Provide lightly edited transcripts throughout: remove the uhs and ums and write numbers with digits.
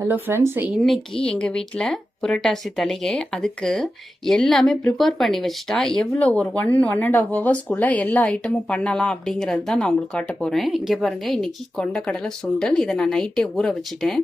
Hello friends, இன்னைக்கு எங்கள் வீட்டில் புரட்டாசி தளிகை. அதுக்கு எல்லாமே ப்ரிப்பேர் பண்ணி வச்சுட்டா எவ்வளோ ஒரு 1.5 hours எல்லா ஐட்டமும் பண்ணலாம் அப்படிங்கிறது தான் நான் உங்களுக்கு காட்ட போகிறேன். இங்கே பாருங்கள், இன்னைக்கு கொண்டக்கடலை சுண்டல் இதை நான் நைட்டே ஊற வச்சுட்டேன்.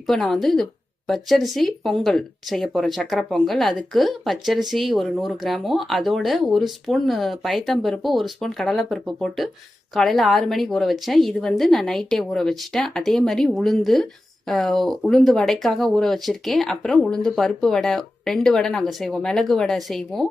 இப்போ நான் வந்து இது பச்சரிசி பொங்கல் செய்ய போகிறேன், சக்கரை பொங்கல். அதுக்கு பச்சரிசி ஒரு 100 கிராமும் அதோட ஒரு ஸ்பூன் பயத்தம்பருப்பு, ஒரு ஸ்பூன் கடலைப்பருப்பு போட்டு காலையில் 6 மணிக்கு ஊற வச்சேன். இது வந்து நான் நைட்டே ஊற வச்சுட்டேன். அதே மாதிரி உளுந்து வடைக்காக ஊற வச்சிருக்கேன். அப்புறம் உளுந்து பருப்பு வடை, 2 வடை நாங்கள் செய்வோம். மிளகு வடை செய்வோம்,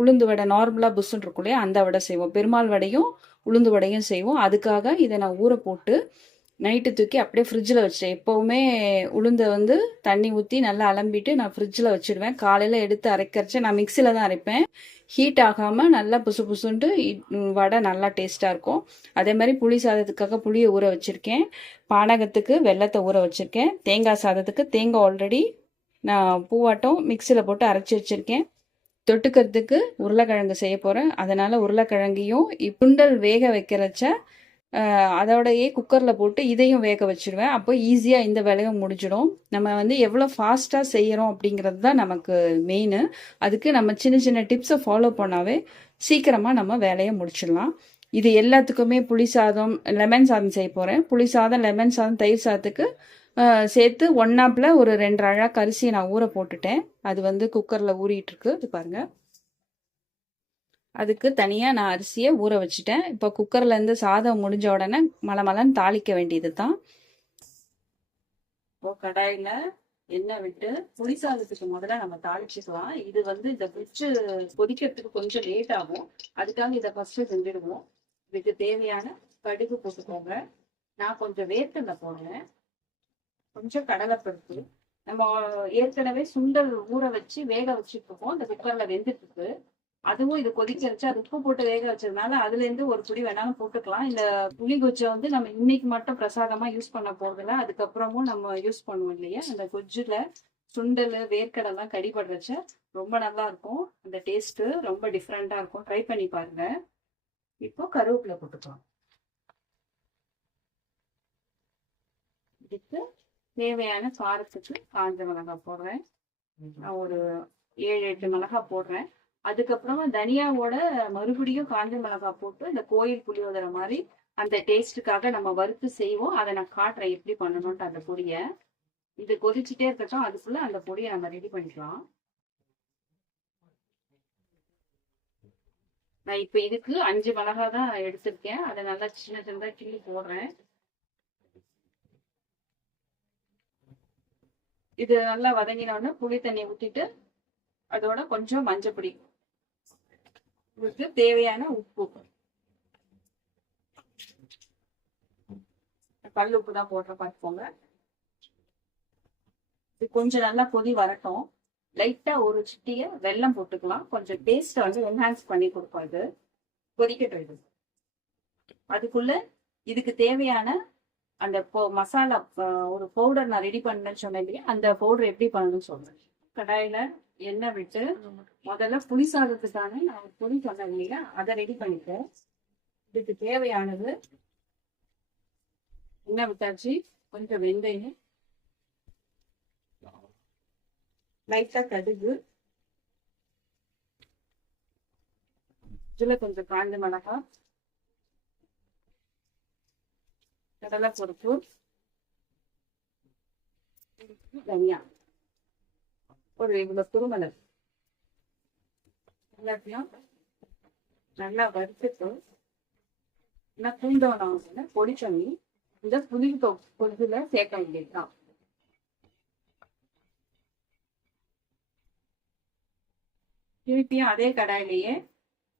உளுந்து வடை நார்மலாக புஷ்ஷுன்னு இருக்கும் இல்லையா, அந்த வடை செய்வோம். பெருமாள் வடையும் உளுந்து வடையும் செய்வோம். அதுக்காக இதை நான் ஊற போட்டு நைட்டு தூக்கி அப்படியே ஃப்ரிட்ஜில் வச்சிட்டேன். எப்போவுமே உளுந்தை வந்து தண்ணி ஊற்றி நல்லா அலம்பிட்டு நான் ஃப்ரிட்ஜில் வச்சுடுவேன். காலையில் எடுத்து அரைக்கிறச்ச நான் மிக்சியில் தான் அரைப்பேன். ஹீட் ஆகாமல் நல்லா புசு புசுன்ட்டு வடை நல்லா டேஸ்ட்டாக இருக்கும். அதே மாதிரி புளி சாதத்துக்காக புளியை ஊற வச்சுருக்கேன். பானகத்துக்கு வெல்லத்தை ஊற வச்சுருக்கேன். தேங்காய் சாதத்துக்கு தேங்காய் ஆல்ரெடி நான் பூவாட்டம் மிக்சியில் போட்டு அரைச்சி வச்சுருக்கேன். தொட்டுக்கிறதுக்கு உருளைக்கிழங்கு செய்ய போகிறேன். அதனால் உருளைக்கிழங்கையும் சுண்டல் வேக வைக்கிறச்ச அதோடையே குக்கரில் போட்டு இதையும் வேக வச்சுருவேன். அப்போ ஈஸியாக இந்த வேலையும் முடிஞ்சிடும். நம்ம வந்து எவ்வளோ ஃபாஸ்ட்டாக செய்கிறோம் அப்படிங்கிறது தான் நமக்கு மெயின். அதுக்கு நம்ம சின்ன சின்ன டிப்ஸை ஃபாலோ பண்ணாவே சீக்கிரமாக நம்ம வேலையை முடிச்சிடலாம். இது எல்லாத்துக்குமே புளி சாதம், லெமன் சாதம் செய்ய போகிறேன். புளி சாதம், லெமன் சாதம், தயிர் சாதத்துக்கு சேர்த்து ஒன்னாப்பில் ஒரு 2 அழகாக அரிசியை நான் ஊற போட்டுட்டேன். அது வந்து குக்கரில் ஊறிட்டுருக்கு. இது பாருங்கள். அதுக்கு தனியாக நான் அரிசியை ஊற வச்சுட்டேன். இப்போ குக்கர்லேருந்து சாதம் முடிஞ்ச உடனே மலமலன்னு தாளிக்க வேண்டியது தான். இப்போ கடாயில் எண்ணெய் விட்டு புளி சாதத்துக்கு முதல்ல நம்ம தாளிச்சுக்கலாம். இது வந்து இந்த பிரிட்ஜு கொதிக்கிறதுக்கு கொஞ்சம் லேட் ஆகும். அதுக்காக இதை ஃபஸ்ட்டு செஞ்சுடுவோம். இதுக்கு தேவையான கடுகு போட்டுக்கோங்க. நான் கொஞ்சம் வேர்க்கடலை போடுறேன், கொஞ்சம் கடலைப்பருப்பு. நம்ம ஏற்கனவே சுண்டல் ஊற வச்சு வேக வச்சுட்டு இருக்கோம், இந்த குக்கரில் வெந்துட்டு. அதுவும் இது கொதிக்க வச்சு அது உப்பு போட்டு வேக வச்சதுனால அதுல இருந்து ஒரு புடி வேணாலும் போட்டுக்கலாம். இந்த புளி கொஜ்ஜை வந்து நம்ம இன்னைக்கு மட்டும் பிரசாதமா யூஸ் பண்ண போறதில்ல, அதுக்கப்புறமும் நம்ம யூஸ் பண்ணுவோம் இல்லையா. அந்த கொஜ்ஜுல சுண்டல் வேர்க்கடெல்லாம் கடிபடுறச்ச ரொம்ப நல்லா இருக்கும். அந்த டேஸ்ட் ரொம்ப டிஃப்ரெண்டா இருக்கும். ட்ரை பண்ணி பாருங்க. இப்போ கருவேப்பிலை போட்டுக்கலாம். இதுக்கு தேவையான காரத்துக்கு காஞ்ச மிளகாய் போடுறேன். நான் ஒரு 7-8 மிளகாய் போடுறேன். அதுக்கப்புறமா தனியாவோட மறுபடியும் காஞ்ச மிளகாய் போட்டு இந்த கோயில் புளியோதரை மாதிரி அந்த டேஸ்ட்டுக்காக நம்ம வறுத்து செய்வோம். அதை நான் காட்டுறேன் எப்படி பண்ணணும்ட்டு அந்த பொடியை. இது கொதிச்சுட்டே இருக்கட்டும், அதுக்குள்ள அந்த பொடியை நம்ம ரெடி பண்ணிக்கலாம். நான் இப்ப இதுக்கு 5 மிளகாய் தான் எடுத்திருக்கேன். அதை நல்லா சின்ன சின்னதா கிள்ளி போடுறேன். இது நல்லா வதங்கினோடனே புளி தண்ணி ஊற்றிட்டு அதோட கொஞ்சம் மஞ்சப்பொடி, இதுக்கு தேவையான உப்பு, கல் உப்பு தான் போடுற பார்த்துக்கோங்க. இது கொஞ்சம் நல்லா கொதி வரட்டும். லைட்டா ஒரு சிட்டிய வெல்லம் போட்டுக்கலாம். கொஞ்சம் டேஸ்ட் வந்து என்ஹான்ஸ் பண்ணி கொடுக்கும். இது கொதிக்கட்டும். இது அதுக்குள்ள இதுக்கு தேவையான அந்த மசாலா ஒரு பவுடர் நான் ரெடி பண்ணேன்னு சொன்னேன் இல்லையா, அந்த பவுடர் எப்படி பண்ணணும்னு சொல்றேன். கடாயில எண்ணெய் விட்டு முதல்ல புளி சாதத்துக்கான நான் புளி சொன்னேன் இல்லையா, அதை ரெடி பண்ணிட்டேன். இதுக்கு தேவையானது எண்ணெய் விட்டாச்சு. கொஞ்சம் வெந்தயம், லைட்டா கடுகு, இதுல கொஞ்சம் காஞ்ச மிளகாய், கடலைப்பருப்பு, தனியா, ஒரு இவ்வளவு குருமிளகு எல்லாத்தையும் நல்லா வறுத்துட்டு நல்லா பூண்டோன பொடி பண்ணி இந்த புளி கொதில சேர்க்க வேண்டியதுதான். திருப்பியும் அதே கடாயிலேயே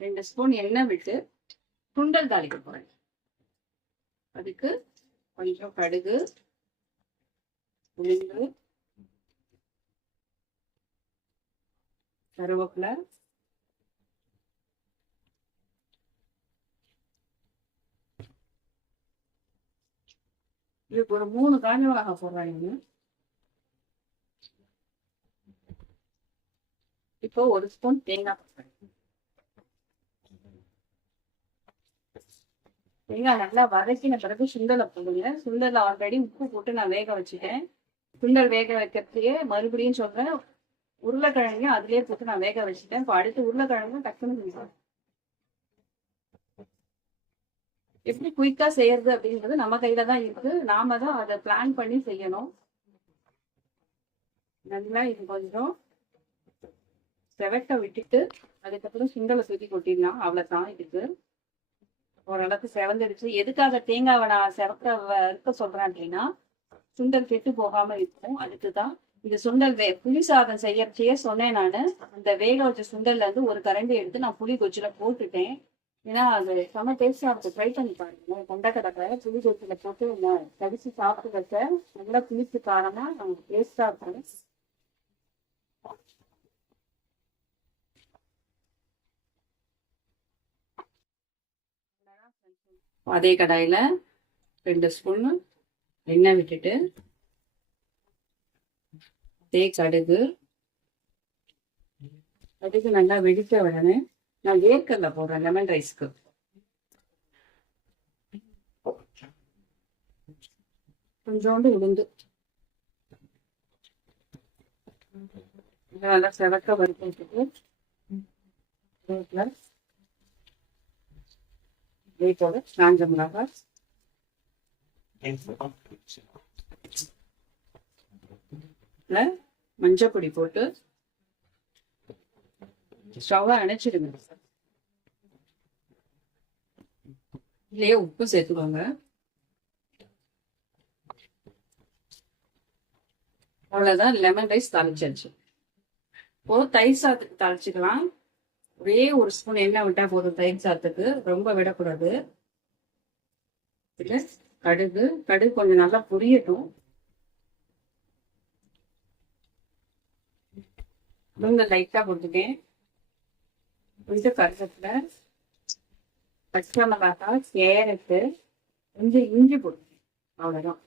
2 ஸ்பூன் எண்ணெய் விட்டு சுண்டல் தாளிக்க போறேன். அதுக்கு கொஞ்சம் கடுகு, உளுந்து, கருவேப்பிலை, இதுக்கு ஒரு 3 காஞ்ச மிளகாய் போடுறாங்க. இப்போ ஒரு ஸ்பூன் தேங்காய் போடுறேன். தேங்காய் நல்லா வதக்கின பிறகு சுண்டலை போடுங்க. சுண்டலை ஆல்ரெடி உப்பு போட்டு நான் வேக வச்சுட்டேன். சுண்டல் வேக வைக்கிறதுலயே மறுபடியும் சொல்றேன், உருளைக்கிழங்கையும் அதுலயே போட்டு நான் வேக வச்சுட்டேன். இப்போ அடுத்து உருளைக்கிழங்கு டக்குன்னு எப்படி குயிக்கா செய்யறது அப்படின்றது நம்ம கையில தான் இருக்கு. நாம தான் அதை பிளான் பண்ணி செய்யணும். நல்லா இது கொஞ்சம் செவக்க விட்டுட்டு அதுக்கப்புறம் சுண்டலை தூக்கி கொட்டிடலாம். அவ்வளவுதான். இதுக்கு ஓரளவுக்கு செவந்துடுச்சு. எதுக்காக தேங்காவை நான் இருக்க சொல்றேன் அப்படின்னா, சுண்டல் கெட்டு போகாம இருக்கும். அதுக்குதான். இது சுண்டல் புளி சாதம் செய்யறதையே சொன்னேன் நானு. அந்த வேக வச்ச சுண்டல்ல இருந்து ஒரு கரண்டி எடுத்து நான் புளி கொச்சில போட்டுட்டேன். ஏன்னா அது செம்ம டேஸ்டா இருக்கும். ட்ரை பண்ணி பாருங்க. கொண்டக்கடலை புளி கொச்சில போட்டு கடிச்சு சாப்பிட்டு வச்ச நல்லா புளிச்சு காரமா டேஸ்டா இருக்கும். அதே கடாயில 2 ஸ்பூன் எண்ணெய் விட்டுட்டு கடுகு நல்லா வெடிக்க உடனே நான் வேர்க்கடலை போடுறேன் லெமன் ரைஸ்க்கு. கொஞ்சோண்டு உளுந்து நல்லா செவக்க வறுத்துட்டு காஞ்ச மிளகாய் மஞ்சள் பொடி போட்டு ஸ்டவ் அணைச்சிடுங்க. இதுலயே உப்பு சேர்த்துக்கோங்க. அவ்வளவுதான். லெமன் ரைஸ் தாளிச்சாச்சு. இப்போ தயிர் சாதத்துக்கு தாளிச்சுக்கலாம். ஒரே 1 ஸ்பூன் எண்ணெய் விட்டா போதும் தயிர் சாதத்துக்கு, ரொம்ப விடக்கூடாது. கடுகு கொஞ்சம் நல்லா பொரியட்டும். லைட்டா கொடுத்துட்டேன். கொஞ்சம் கருவேப்பிலை, பச்சை மிளகாய், கேரட்டு, கொஞ்சம் இஞ்சி போடுங்க. அவ்வளவுதான்.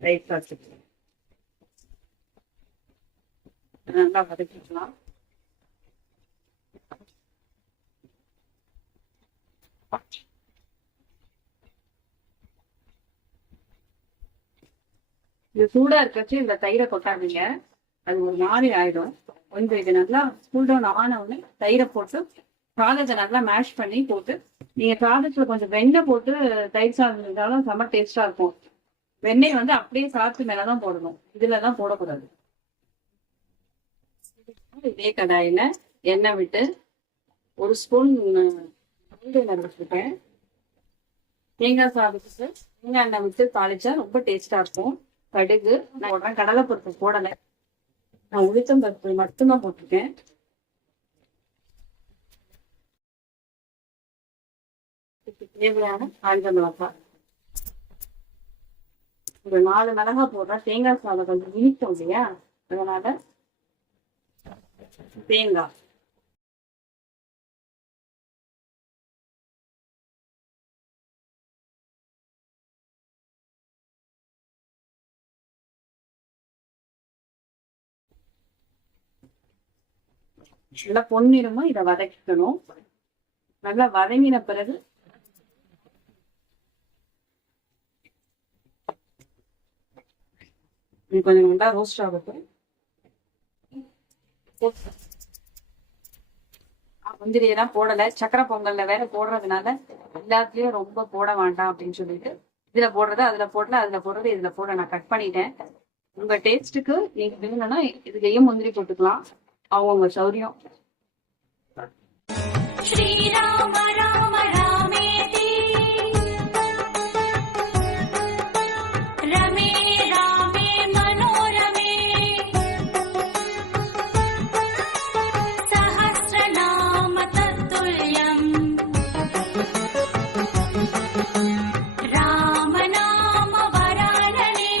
ரைட் காய்ச்சிட்டு நல்லா வதக்கிக்கலாம். இது சூடா இருக்கச்சு இந்த தயிரை கொட்டாதீங்க. அது ஒரு மாதிரி ஆயிடும். கொஞ்சம் இது நல்லா கூல் டவுன் ஆன உடனே தயிரை போட்டு சாதத்தை நல்லா மேஷ் பண்ணி போட்டு, நீங்க சாதத்துல கொஞ்சம் வெண்ணெய் போட்டு தயிர் சாதம் இருந்தாலும் செம்ம டேஸ்டா இருக்கும். வெண்ணெய் அப்படியே சாதத்து மேலதான் போடணும், இதுலதான் போடக்கூடாது. இதே கடாயில எண்ணெய் விட்டு 1 ஸ்பூன் வச்சுருக்கேன். தேங்காய் சாதத்துக்கு தேங்காய் எண்ணெய் விட்டு தாளிச்சா ரொம்ப டேஸ்டா இருக்கும். கடுகு நான் போடுறேன். கடலை பருப்பு போடலை, நான் உளுத்தம் பருப்பு மட்டும்தான் போட்டிருக்கேன். தேவையான காஞ்ச மிளகாய், ஒரு 4 மிளகாய் போடுறேன். தேங்காய் சாதம் கொஞ்சம் இனிக்கும் இல்லையா, அதனால தேங்காய் நல்லா பொன்னிறமா இதை வதக்கிக்கணும். நல்லா வதங்கின பிறகு கொஞ்சம் நல்லா ரோஸ்ட் ஆகட்டும். முந்திரியெல்லாம் போடல, சக்கரை பொங்கல்ல வேற போடுறதுனால எல்லாத்துலயும் ரொம்ப போட வேண்டாம் அப்படின்னு சொல்லிட்டு இதுல போடுறது அதுல போடல, அதுல போடுறது இதுல போட நான் கட் பண்ணிட்டேன். உங்க டேஸ்ட்டுக்கு நீங்க வேணும்னா இதுலயும் முந்திரி போட்டுக்கலாம், அவங்க சௌரியம். ஸ்ரீராம ராம ராமேதி ரமே ராமே மனோரமே சஹஸ்ரநாம தத்துல்யம் ராம நாம வரானனே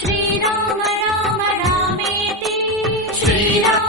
ஸ்ரீராம ராம ராமேதி ஸ்ரீராம